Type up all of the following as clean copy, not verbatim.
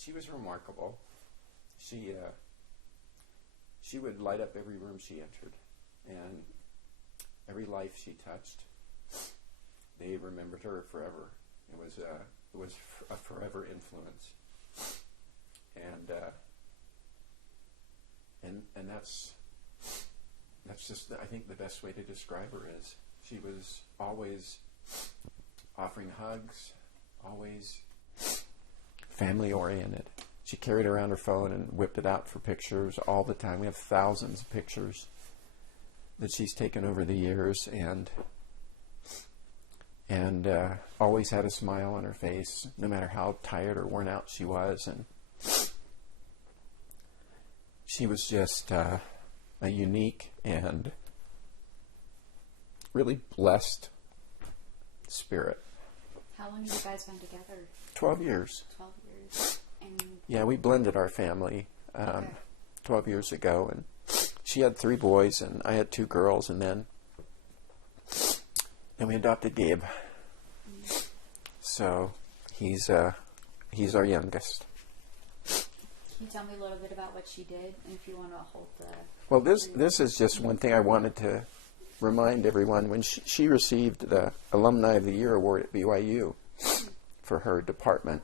she was remarkable. She would light up every room she entered, and every life she touched, they remembered her forever. It was a forever influence, and that's just, I think, the best way to describe her is she was always offering hugs, always family oriented. She carried around her phone and whipped it out for pictures all the time. We have thousands of pictures that she's taken over the years, and always had a smile on her face, no matter how tired or worn out she was. And she was just a unique and really blessed spirit. How long have you guys been together? 12 years. 12 years. And yeah, we blended our family 12 years ago, and she had 3 boys, and I had 2 girls, and then we adopted Gabe. So he's our youngest. Can you tell me a little bit about what she did, and if you want to hold the... Well, this is just one thing I wanted to remind everyone. When she received the Alumni of the Year award at BYU for her department,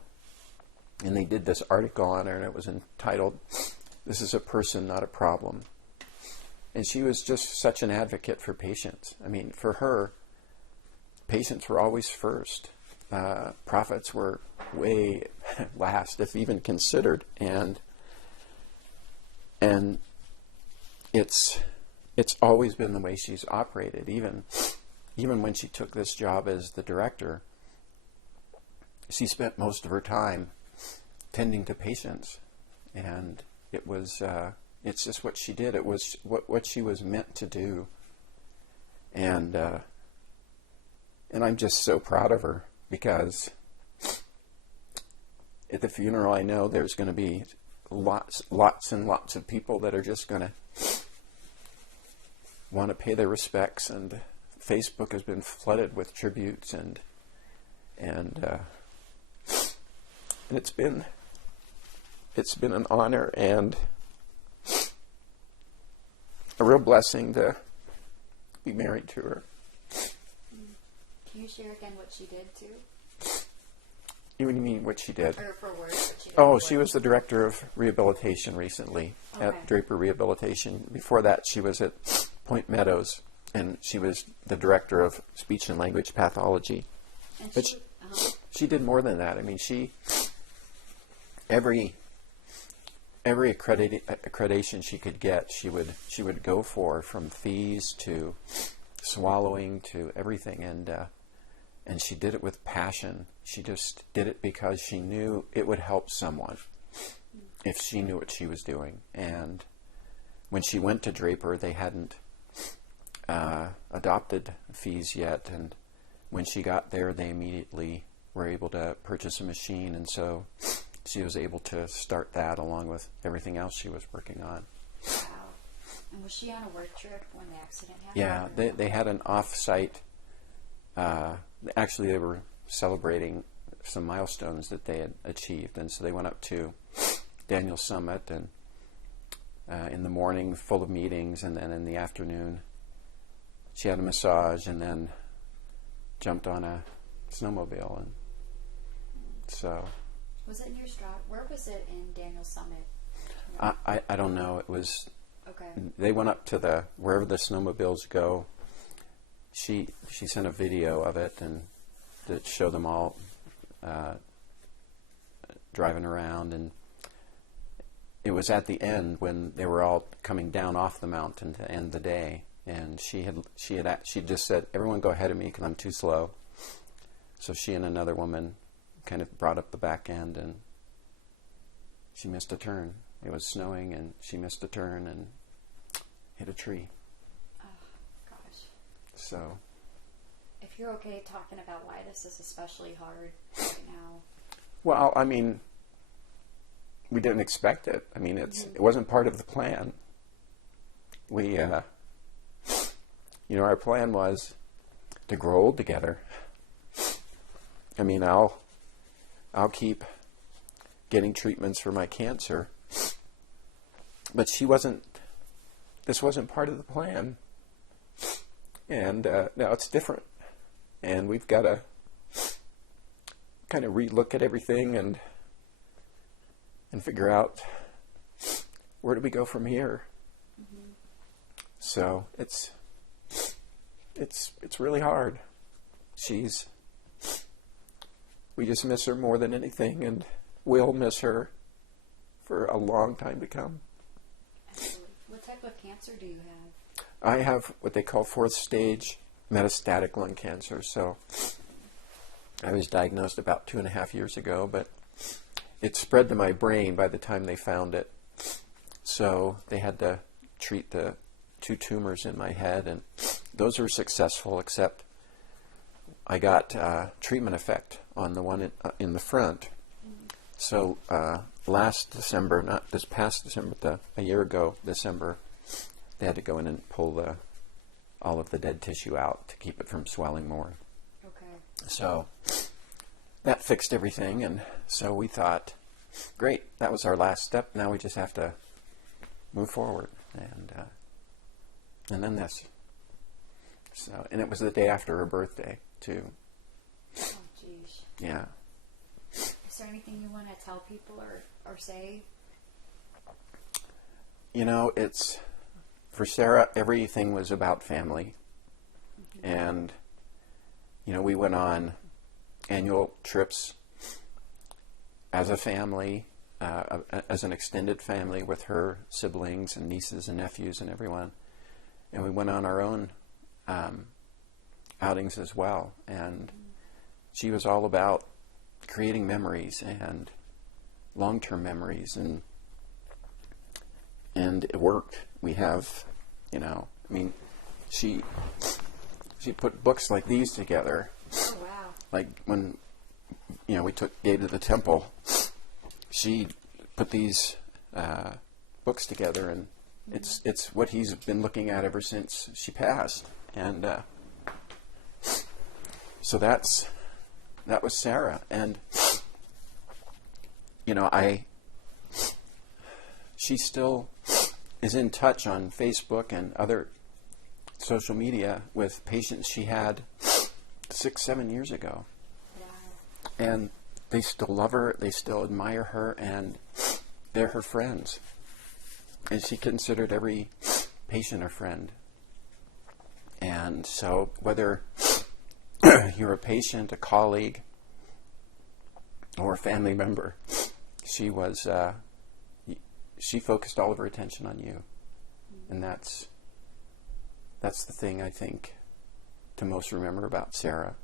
and they did this article on her, and it was entitled, "This is a Person, Not a Problem." And she was just such an advocate for patients. I mean, for her, patients were always first. Profits were way last, if even considered. And it's always been the way she's operated. Even when she took this job as the director, she spent most of her time tending to patients, and it's just what she did. It was what she was meant to do, and I'm just so proud of her, because at the funeral, I know there's going to be lots and lots of people that are just going to want to pay their respects, and Facebook has been flooded with tributes, and it's been an honor and a real blessing to be married to her. Can you share again what she did too? You mean what she did? Or for work, what she did. Oh, she was the Director of Rehabilitation recently at Draper Rehabilitation. Before that, she was at Pointe Meadows, and she was the Director of Speech and Language Pathology. And but she did more than that. I mean, every accreditation she could get, she would go for, from fees to swallowing to everything, and she did it with passion. She just did it because she knew it would help someone if she knew what she was doing. And when she went to Draper, they hadn't adopted fees yet, and when she got there, they immediately were able to purchase a machine, and so she was able to start that along with everything else she was working on. Wow. And was she on a work trip when the accident happened? Yeah, they had an off-site, actually they were celebrating some milestones that they had achieved, and so they went up to Daniel Summit, and in the morning full of meetings, and then in the afternoon she had a massage, and then jumped on a snowmobile, and so... Was it near Stroud? Where was it in Daniel Summit? I don't know. It was... Okay. They went up to wherever the snowmobiles go. She sent a video of it, and to show them all driving around, and it was at the end when they were all coming down off the mountain to end the day, and she just said, "Everyone go ahead of me because I'm too slow." So she and another woman kind of brought up the back end, and she missed a turn. It was snowing, and she missed a turn and hit a tree. Oh, gosh. So... If you're okay talking about why this is especially hard right now. Well, I mean, we didn't expect it. I mean, it wasn't part of the plan. We, our plan was to grow old together. I mean, I'll keep getting treatments for my cancer. But this wasn't part of the plan. And now it's different. And we've got to kind of relook at everything and figure out where do we go from here. Mm-hmm. So it's really hard. We just miss her more than anything, and we'll miss her for a long time to come. Absolutely. What type of cancer do you have? I have what they call 4th stage metastatic lung cancer. So I was diagnosed about 2.5 years ago, but it spread to my brain by the time they found it. So they had to treat the 2 tumors in my head, and those were successful, except I got treatment effect on the one in the front. So last December, not this past December, but a year ago, December, they had to go in and pull all of the dead tissue out to keep it from swelling more. Okay. So that fixed everything, and so we thought, great, that was our last step. Now we just have to move forward, and then this. So, and it was the day after her birthday too. Oh, geez. Yeah. Is there anything you want to tell people or say? It's for Sarah, everything was about family. Mm-hmm. And, we went on annual trips as a family, as an extended family with her siblings and nieces and nephews and everyone. And we went on our own outings as well. And she was all about creating memories and long-term memories, and it worked. We have, she put books like these together. Oh, wow. Like when, we gave to the temple, she put these books together, and it's what he's been looking at ever since she passed. And so that was Sarah. And, she still is in touch on Facebook and other social media with patients she had 6-7 years ago. Wow. And they still love her, they still admire her, and they're her friends. And she considered every patient a friend. And so whether you're a patient, a colleague, or a family member, she focused all of her attention on you. And that's the thing I think to most remember about Sarah.